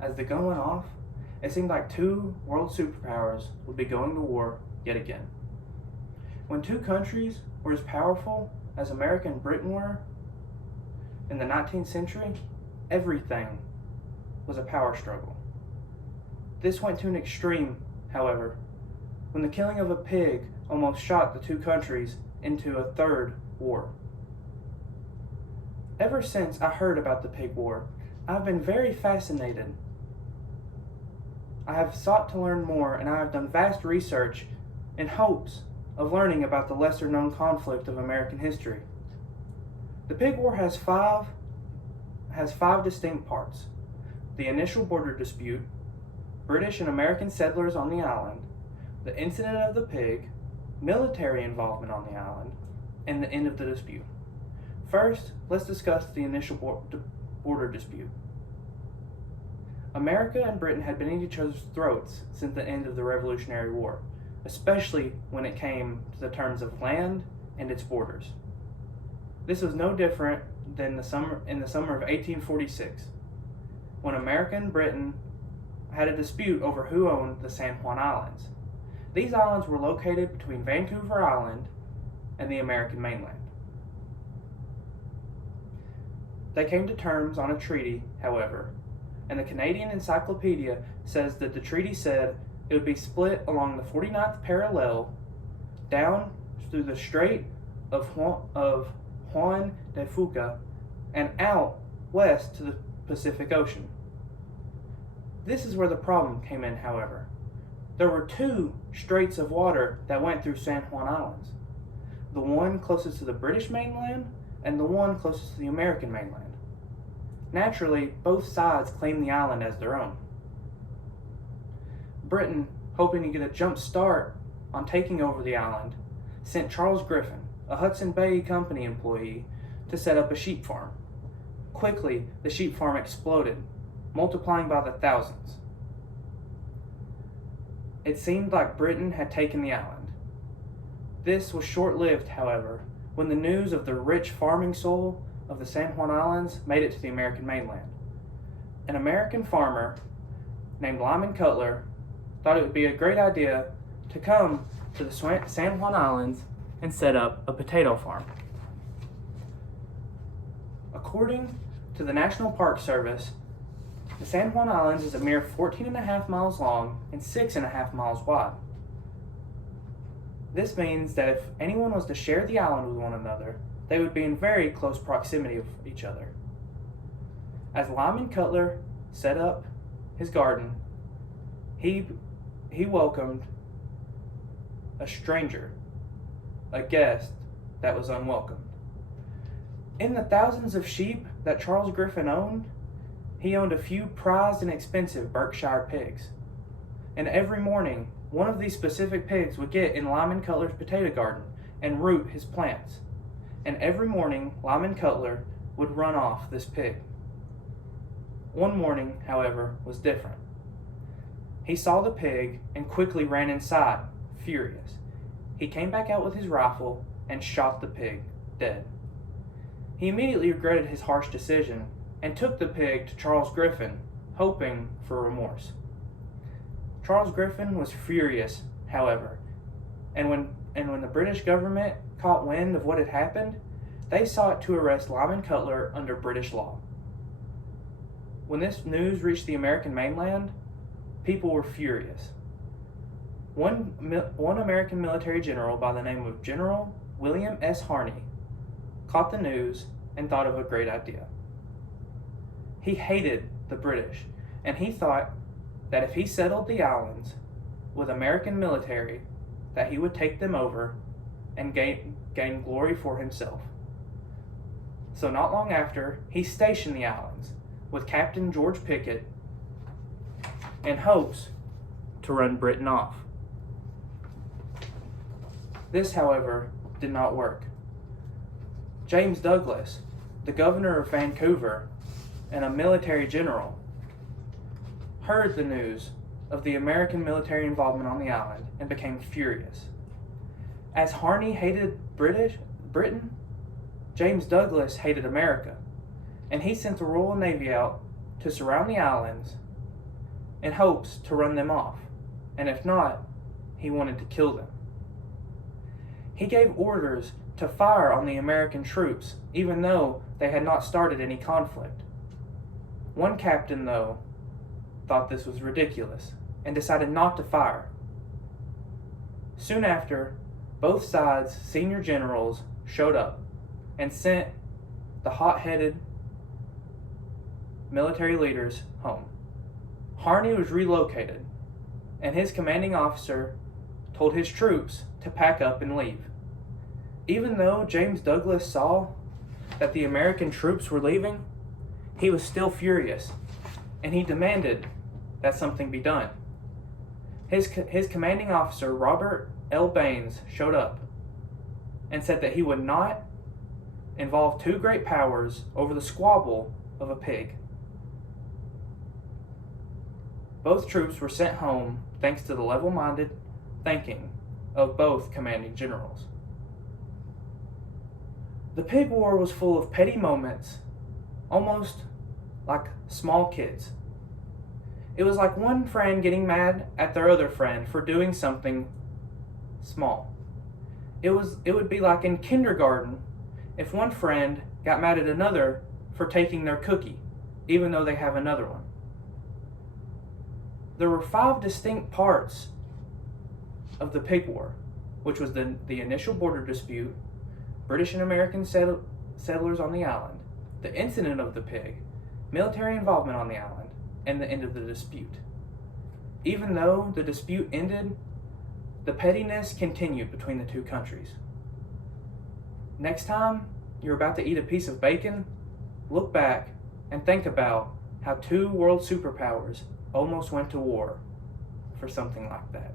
As the gun went off, it seemed like two world superpowers would be going to war yet again. When two countries were as powerful as America and Britain were in the 19th century, everything was a power struggle. This went to an extreme, however, when the killing of a pig almost shot the two countries into a third war. Ever since I heard about the pig war, I've been very fascinated. I have sought to learn more, and I have done vast research in hopes of learning about the lesser known conflict of American history. The pig war has five distinct parts: the initial border dispute, British and American settlers on the island, the incident of the pig, military involvement on the island, and the end of the dispute. First, let's discuss the initial border dispute. America and Britain had been at each other's throats since the end of the Revolutionary War, especially when it came to the terms of land and its borders. This was no different than in the summer of 1846, when America and Britain had a dispute over who owned the San Juan Islands. These islands were located between Vancouver Island and the American mainland. They came to terms on a treaty, however, and the Canadian Encyclopedia says that the treaty said it would be split along the 49th parallel down through the Strait of Juan de Fuca and out west to the Pacific Ocean. This is where the problem came in, however. There were two straits of water that went through San Juan Islands, the one closest to the British mainland and the one closest to the American mainland. Naturally, both sides claimed the island as their own. Britain, hoping to get a jump start on taking over the island, sent Charles Griffin, a Hudson Bay Company employee, to set up a sheep farm. Quickly, the sheep farm exploded, multiplying by the thousands. It seemed like Britain had taken the island. This was short-lived, however, when the news of the rich farming soil of the San Juan Islands made it to the American mainland. An American farmer named Lyman Cutler thought it would be a great idea to come to the San Juan Islands and set up a potato farm. According to the National Park Service, the San Juan Islands is a mere 14.5 miles long and 6.5 miles wide. This means that if anyone was to share the island with one another, they would be in very close proximity of each other. As Lyman Cutler set up his garden, he welcomed a stranger, a guest that was unwelcome. In the thousands of sheep that Charles Griffin owned, he owned a few prized and expensive Berkshire pigs. And every morning, one of these specific pigs would get in Lyman Cutler's potato garden and root his plants. And every morning, Lyman Cutler would run off this pig. One morning, however, was different. He saw the pig and quickly ran inside, furious. He came back out with his rifle and shot the pig, dead. He immediately regretted his harsh decision and took the pig to Charles Griffin, hoping for remorse. Charles Griffin was furious, however, and when the British government caught wind of what had happened, they sought to arrest Lyman Cutler under British law. When this news reached the American mainland, people were furious. One American military general by the name of General William S. Harney caught the news and thought of a great idea. He hated the British, and he thought that if he settled the islands with American military, that he would take them over and gain glory for himself. So not long after, he stationed the islands with Captain George Pickett in hopes to run Britain off. This, however, did not work. James Douglas, the governor of Vancouver and a military general, heard the news of the American military involvement on the island and became furious. As Harney hated Britain, James Douglas hated America, and he sent the Royal Navy out to surround the islands in hopes to run them off, and if not, he wanted to kill them. He gave orders to fire on the American troops, even though they had not started any conflict. One captain, though, thought this was ridiculous and decided not to fire. Soon after, both sides' senior generals showed up and sent the hot-headed military leaders home. Harney was relocated, and his commanding officer told his troops to pack up and leave. Even though James Douglas saw that the American troops were leaving, he was still furious, and he demanded that something be done. His commanding officer, Robert L. Baines, showed up and said that he would not involve two great powers over the squabble of a pig. Both troops were sent home thanks to the level-minded thinking of both commanding generals. The Pig War was full of petty moments, almost like small kids. It was like one friend getting mad at their other friend for doing something small. It would be like in kindergarten if one friend got mad at another for taking their cookie, even though they have another one. There were 5 distinct parts of the Pig War, which was the initial border dispute, British and American settlers on the island, the incident of the pig, military involvement on the island, and the end of the dispute. Even though the dispute ended, the pettiness continued between the two countries. Next time you're about to eat a piece of bacon, look back and think about how 2 world superpowers almost went to war for something like that.